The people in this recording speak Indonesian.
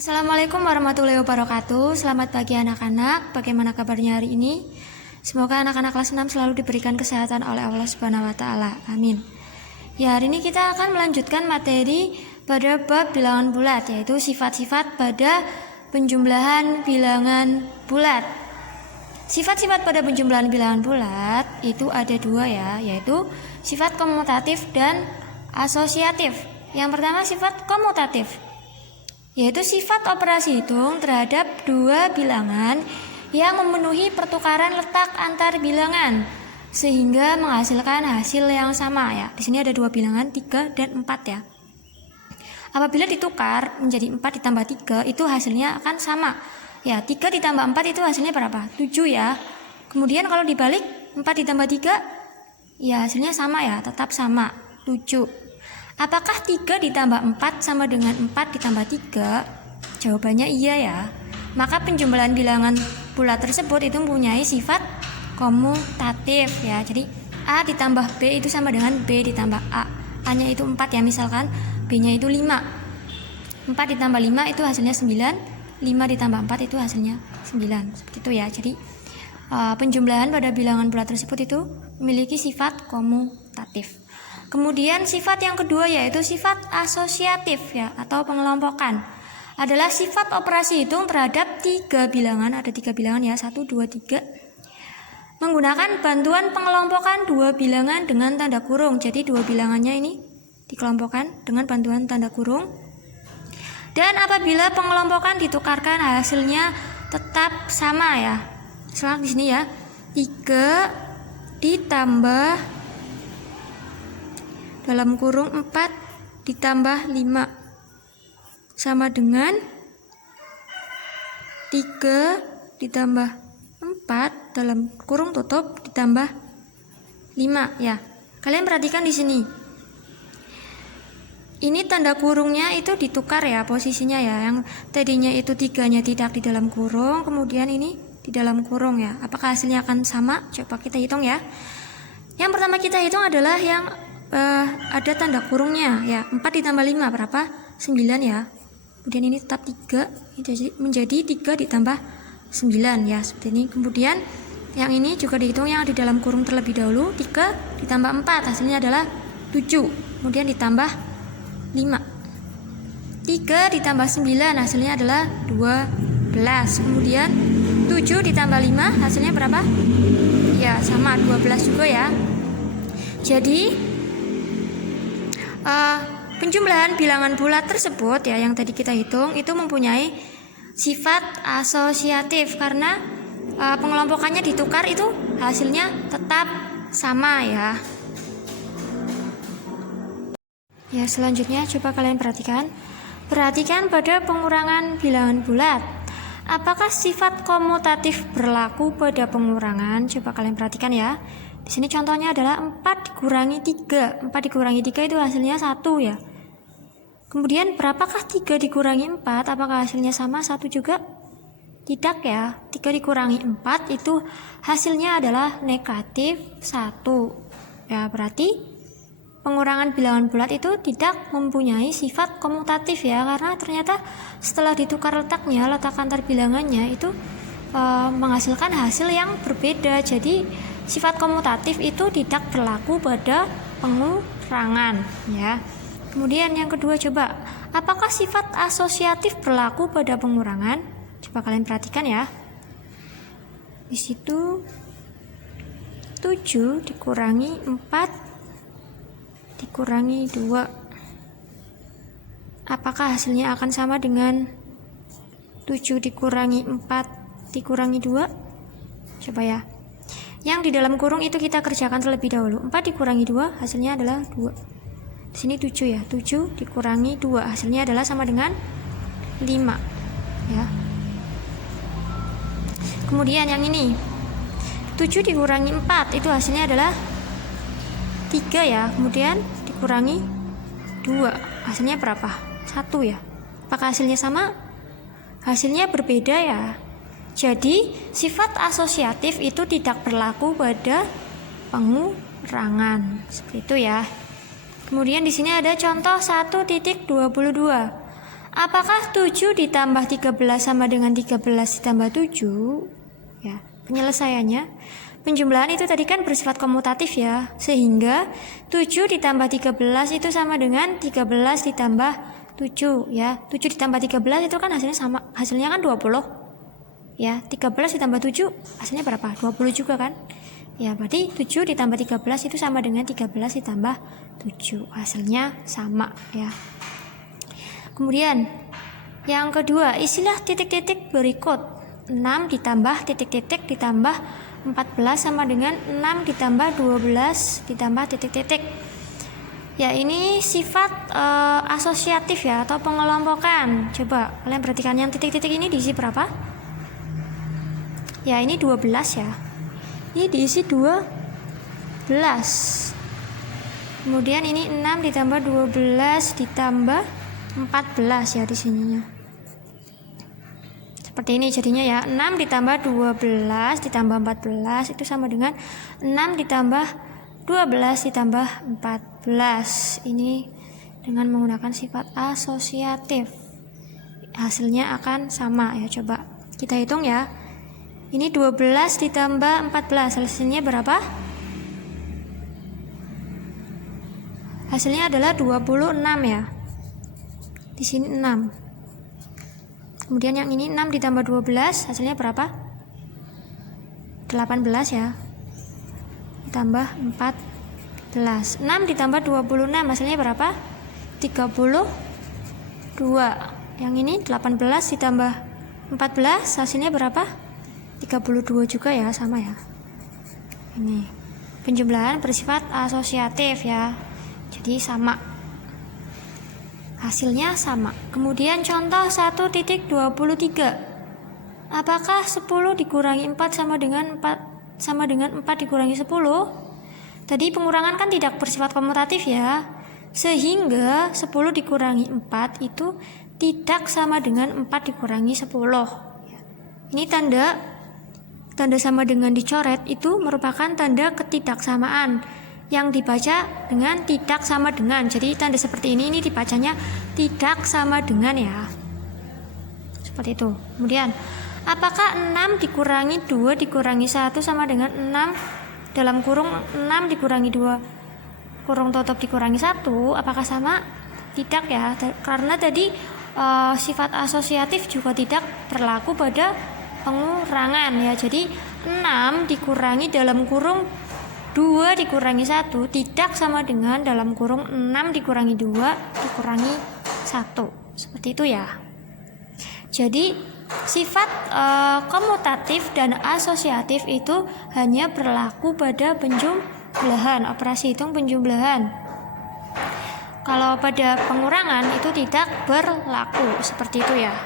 Assalamualaikum warahmatullahi wabarakatuh. Selamat pagi anak-anak. Bagaimana kabarnya hari ini? Semoga anak-anak kelas 6 selalu diberikan kesehatan oleh Allah Subhanahu wa taala. Amin. Ya, hari ini kita akan melanjutkan materi pada bab bilangan bulat, yaitu sifat-sifat pada penjumlahan bilangan bulat. Sifat-sifat pada penjumlahan bilangan bulat itu ada dua ya, yaitu sifat komutatif dan asosiatif. Yang pertama sifat komutatif, yaitu sifat operasi hitung terhadap dua bilangan yang memenuhi pertukaran letak antar bilangan sehingga menghasilkan hasil yang sama ya. Di sini ada dua bilangan 3 dan 4 ya. Apabila ditukar menjadi 4 ditambah 3 itu hasilnya akan sama. Ya, 3 ditambah 4 itu hasilnya berapa? 7 ya. Kemudian kalau dibalik 4 ditambah 3 ya hasilnya sama ya, tetap sama, 7. Apakah 3 ditambah 4 sama dengan 4 ditambah 3? Jawabannya iya ya. Maka penjumlahan bilangan bulat tersebut itu mempunyai sifat komutatif ya. Jadi A ditambah B itu sama dengan B ditambah A. A-nya itu 4 ya misalkan, B-nya itu 5. 4 ditambah 5 itu hasilnya 9, 5 ditambah 4 itu hasilnya 9. Seperti itu ya. Jadi penjumlahan pada bilangan bulat tersebut itu memiliki sifat komutatif. Kemudian sifat yang kedua yaitu sifat asosiatif ya, atau pengelompokan. Adalah sifat operasi hitung terhadap 3 bilangan, ada 3 bilangan ya, 1, 2, 3. Menggunakan bantuan pengelompokan 2 bilangan dengan tanda kurung. Jadi 2 bilangannya ini dikelompokkan dengan bantuan tanda kurung. Dan apabila pengelompokan ditukarkan hasilnya tetap sama ya. Misalnya di sini ya, 3 ditambah dalam kurung 4 ditambah 5 sama dengan 3 ditambah 4 dalam kurung tutup ditambah 5 ya. Kalian perhatikan di sini. Ini tanda kurungnya itu ditukar ya posisinya ya. Yang tadinya itu 3-nya tidak di dalam kurung, kemudian ini di dalam kurung ya. Apakah hasilnya akan sama? Coba kita hitung ya. Yang pertama kita hitung adalah yang ada tanda kurungnya ya. 4 ditambah 5 berapa? 9 ya. Kemudian ini tetap 3 menjadi 3 ditambah 9 ya, seperti ini. Kemudian yang ini juga dihitung yang di dalam kurung terlebih dahulu. 3 ditambah 4 hasilnya adalah 7. Kemudian ditambah 5. 3 ditambah 9 hasilnya adalah 12. Kemudian 7 ditambah 5 hasilnya berapa? Ya sama, 12 juga ya. Jadi penjumlahan bilangan bulat tersebut ya yang tadi kita hitung itu mempunyai sifat asosiatif karena pengelompokannya ditukar itu hasilnya tetap sama ya. Ya, selanjutnya coba kalian perhatikan pada pengurangan bilangan bulat. Apakah sifat komutatif berlaku pada pengurangan? Coba kalian perhatikan ya. Di sini contohnya adalah 4 dikurangi 3. 4 dikurangi 3 itu hasilnya 1 ya. Kemudian berapakah 3 dikurangi 4? Apakah hasilnya sama 1 juga? Tidak ya. 3 dikurangi 4 itu hasilnya adalah negatif 1. Ya, berarti pengurangan bilangan bulat itu tidak mempunyai sifat komutatif ya, karena ternyata setelah ditukar letaknya, letak antar bilangannya itu menghasilkan hasil yang berbeda. Jadi sifat komutatif itu tidak berlaku pada pengurangan ya. Kemudian yang kedua, coba apakah sifat asosiatif berlaku pada pengurangan? Coba kalian perhatikan ya. Di situ 7 dikurangi 4 dikurangi 2. Apakah hasilnya akan sama dengan 7 dikurangi 4 dikurangi 2? Coba ya. Yang di dalam kurung itu kita kerjakan terlebih dahulu. 4 dikurangi 2 hasilnya adalah 2. Di sini 7 ya. 7 dikurangi 2 hasilnya adalah sama dengan 5 ya. Kemudian yang ini 7 dikurangi 4 itu hasilnya adalah 3 ya. Kemudian dikurangi 2 hasilnya berapa? 1 ya. Apakah hasilnya sama? Hasilnya berbeda ya. Jadi sifat asosiatif itu tidak berlaku pada pengurangan. Seperti itu ya. Kemudian di sini ada contoh 1.22. Apakah 7 ditambah 13 sama dengan 13 ditambah 7? Ya, penyelesaiannya, penjumlahan itu tadi kan bersifat komutatif ya, sehingga 7 ditambah 13 itu sama dengan 13 ditambah 7 ya. 7 ditambah 13 itu kan hasilnya sama, hasilnya kan 20 ya. 13 ditambah 7 hasilnya berapa? 20 juga kan ya. Berarti 7 ditambah 13 itu sama dengan 13 ditambah 7, hasilnya sama ya. Kemudian yang kedua, isilah titik-titik berikut. 6 ditambah titik-titik ditambah 14 sama dengan 6 ditambah 12 ditambah titik-titik. Ya, ini sifat asosiatif ya, atau pengelompokan. Coba kalian perhatikan yang titik-titik ini diisi berapa? Ya, ini 12 ya. Ini diisi 12. Kemudian ini 6 ditambah 12 ditambah 14 ya di sininya. Seperti ini jadinya ya. 6 ditambah 12 ditambah 14 itu sama dengan 6 ditambah 12 ditambah 14. Ini dengan menggunakan sifat asosiatif. Hasilnya akan sama ya. Coba kita hitung ya. Ini 12 ditambah 14, hasilnya berapa? Hasilnya adalah 26 ya. Di sini 6. Kemudian yang ini 6 ditambah 12 hasilnya berapa? 18 ya. Ditambah 14. 6 ditambah 26 hasilnya berapa? 32. Yang ini 18 ditambah 14 hasilnya berapa? 32 juga ya, sama ya. Ini penjumlahan bersifat asosiatif ya. Jadi sama. Hasilnya sama. Kemudian contoh 1.23. Apakah 10 dikurangi 4 sama dengan 4 dikurangi 10? Tadi pengurangan kan tidak bersifat komutatif ya. Sehingga 10 dikurangi 4 itu tidak sama dengan 4 dikurangi 10. Ini tanda sama dengan dicoret itu merupakan tanda ketidaksamaan yang dibaca dengan tidak sama dengan. Jadi tanda seperti ini dibacanya tidak sama dengan ya. Seperti itu. Kemudian, apakah 6 dikurangi 2 dikurangi 1 sama dengan 6 dalam kurung 6 dikurangi 2 kurung tutup dikurangi 1? Apakah sama? Tidak ya. Karena tadi sifat asosiatif juga tidak berlaku pada pengurangan ya. Jadi 6 dikurangi dalam kurung 2 dikurangi 1 tidak sama dengan dalam kurung 6 dikurangi 2 dikurangi 1. Seperti itu ya. Jadi sifat komutatif dan asosiatif itu hanya berlaku pada penjumlahan, operasi hitung penjumlahan. Kalau pada pengurangan itu tidak berlaku. Seperti itu ya.